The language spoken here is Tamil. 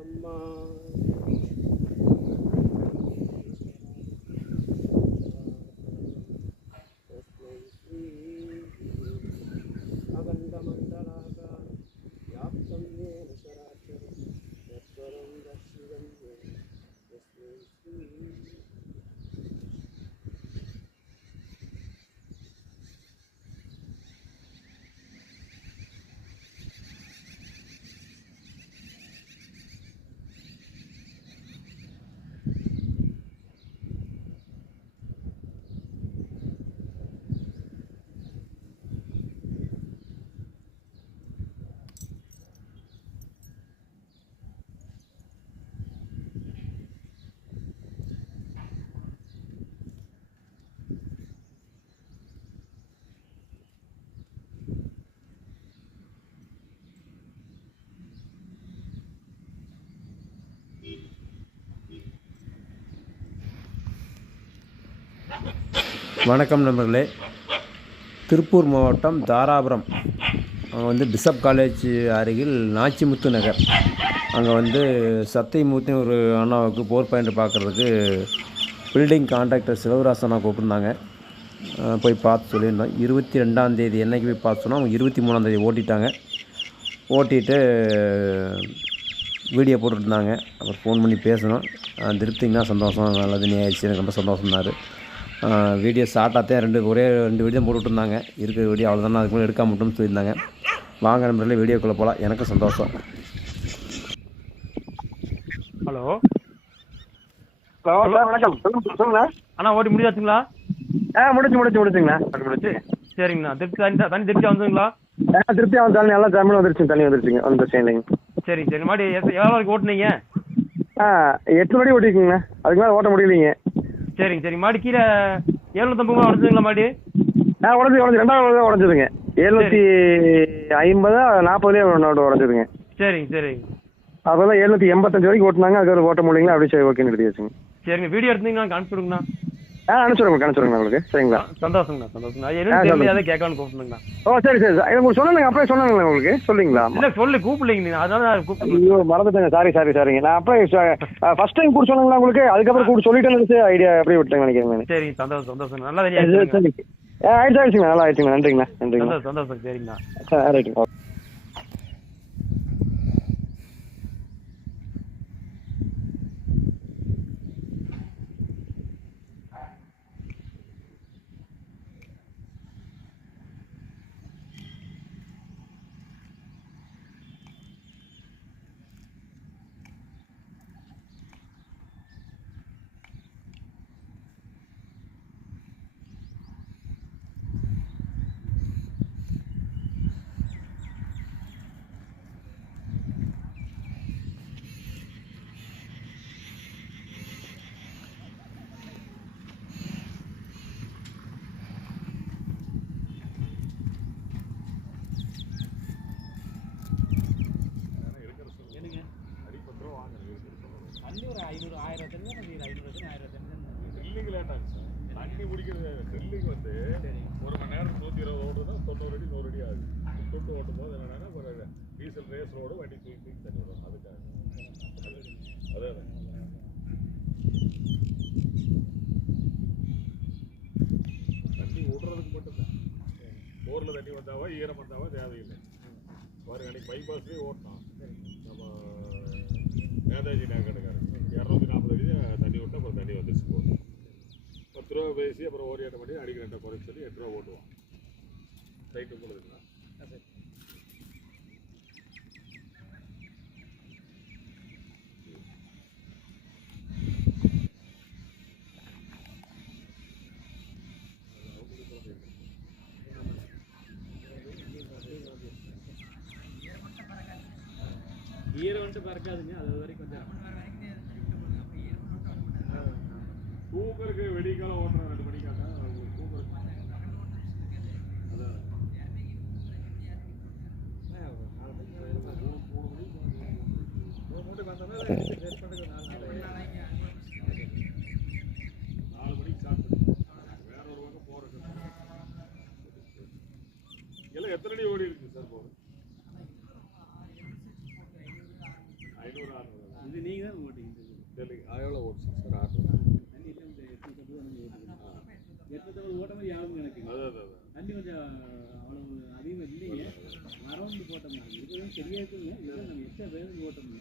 ब्रह्मा तस्मै श्री अखण्डमण्डलाकारं व्याप्तं येन चराचरं यत्परं दर्शितं येन तस्मै श्री வணக்கம் நண்பர்களே. திருப்பூர் மாவட்டம் தாராபுரம் அங்கே பிஷப் காலேஜ் அருகில் நாச்சிமுத்து நகர் அங்கே சத்தியமூர்த்தி ஒரு அண்ணாவுக்கு போர் பாயிண்ட் பார்க்குறதுக்கு பில்டிங் கான்ட்ராக்டர் சிவராசனா கூப்பிட்டுருந்தாங்க. போய் பார்த்து சொல்லியிருந்தோம். 22ஆந்தேதி என்றைக்கு போய் பார்த்து சொன்னால் அவங்க 23ஆந்தேதி ஓட்டிட்டாங்க. ஓட்டிட்டு வீடியோ போட்டுருந்தாங்க. அப்புறம் ஃபோன் பண்ணி பேசணும். திருப்திங்கன்னா சந்தோஷம், நல்லது ஆயிடுச்சு, எனக்கு ரொம்ப சந்தோஷம்னாரு. வீடியோ ஷார்ட்டாக ஒரே ரெண்டு வீடியோ போட்டுருந்தாங்க. இருக்கிற வீடியோ அவ்வளோதானே, அதுக்கு மேலே எடுக்காம மட்டும்னு சொல்லியிருந்தாங்க. வாங்க நம்பரில் வீடியோக்குள்ளே போகலாம். எனக்கு சந்தோஷம். ஹலோ ஹலோ வணக்கம். சொல்லுங்க அண்ணா. ஓட்டி முடியாச்சுங்களா? முடிச்சுங்கண்ணா. சரிங்கண்ணா. தண்ணி திருப்தியாக வந்துங்களா? திருப்தியாக வந்து நல்லா தமிழ் தண்ணி வந்துருச்சுங்க. வந்து பிரச்சனை சரி மாடி எவ்வளோ வரைக்கும் ஓட்டுனீங்க? 8 மணி ஓட்டிருக்குங்கண்ணா. அதுக்கு மேலே ஓட்ட முடியலைங்க. சரி மாடி கீழே 750 உடஞ்சுங்களா மாடி? உடஞ்சி 2வது உடஞ்சதுங்க. 750 40 உடஞ்சதுங்க. சரிங்க. அதெல்லாம் 785 வரைக்கும் ஓட்டினாங்க. அதுக்கு ஓட்ட முடியல. அப்படியே ஓகேன்னு எடுத்துச்சுங்க. சரிங்க. வீடியோ எடுத்தீங்கன்னா அனுப்பிச்சுடுங்கண்ணா. அனுப்பிச்சுடுங்க உங்களுக்கு. சரிங்களா? சந்தோஷங்கண்ணா. எதாவது கேட்கலான்னு கூப்பிட்டுங்கண்ணா. ஓ சரி உங்களுக்கு சொன்னேங்க. அப்படியே சொன்னாங்களா உங்களுக்கு? சொல்லிங்களா? இல்லை சொல்லி கூப்பிடலைங்க. அதனால கூப்பிட்டு. ஐயோ மறந்துட்டேங்க. சாரிங்க. நான் அப்படியே ஃபர்ஸ்ட் டைம் கூட சொன்னாங்களா உங்களுக்கு? அதுக்கப்புறம் கூட சொல்லிட்டேன்னு ஐடியா அப்படியே விட்டேங்க நினைக்கிறேன். சரி சந்தோஷம். நல்லா ஆயிடுச்சுங்க. நல்லா ஆயிடுச்சுங்க. நன்றிங்கண்ணா. சந்தோஷம். சரிங்கண்ணா. ரைட்டுங்க. தண்ணி ஒரு 500 1000 தண்ணி 500 ட்ரில்லிங் லேட்டாங்க சார். தண்ணி பிடிக்கிறது ட்ரில்லிங் ஒரு மணி நேரம் 120 ஓடுறதா 90 அடி 100 அடி ஆகுது. தொட்டு ஓட்டும் போது என்னன்னா ஒரு டீசல் ரேஸ் ரோடு வண்டி தூக்கி தண்ணி விடும். அதுக்காக அதே தண்ணி விடுறதுக்கு மட்டும்தான். போரில் தண்ணி வந்தாவா ஈரம் வந்தாவா தேவையில்லை. பாருங்க அன்னைக்கு பைபாஸ்லேயே ஓட்டினோம். நம்ம நேதாஜி நகர்காரங்க 240 அடி தண்ணி விட்டு அப்புறம் தண்ணி வந்துச்சு. போகும் 10 ரூபா பேசி அப்புறம் ஓரியாட்டம் பண்ணி அடிக்க 2 குறைச்சி சொல்லி 8 ரூபா ஓட்டுவோம். ரைட்டு உங்களுக்குங்களா? ஈரம் வந்துட்டு பறக்காதுங்க. அது வரைக்கும் கொஞ்சம் தூக்கருக்கு வெடிக்காலம் ஓட்டுற 2 மணிக்காட்டா தூக்கருக்கு எத்தனை அடி ஓடி இருக்கு சார்? போகுது 500 600 இது நீங்கள் தான் ஓட்டிங்க டெல்லி எவ்வளோ ஓட்டுச்சு சார் ஆட்டோ தண்ணி இல்லை இந்த 850 ஓட்ட மாதிரி யாரும் எனக்கு அதான் தண்ணி கொஞ்சம் அவ்வளோ அதிகமாக இல்லைங்க மரம் வந்து போட்டோம்னா இருக்கிறதும் சரியாக இருக்குங்க இதெல்லாம் நம்ம எக்ஸ்ட்ரா வேணும் ஓட்டோம்ங்க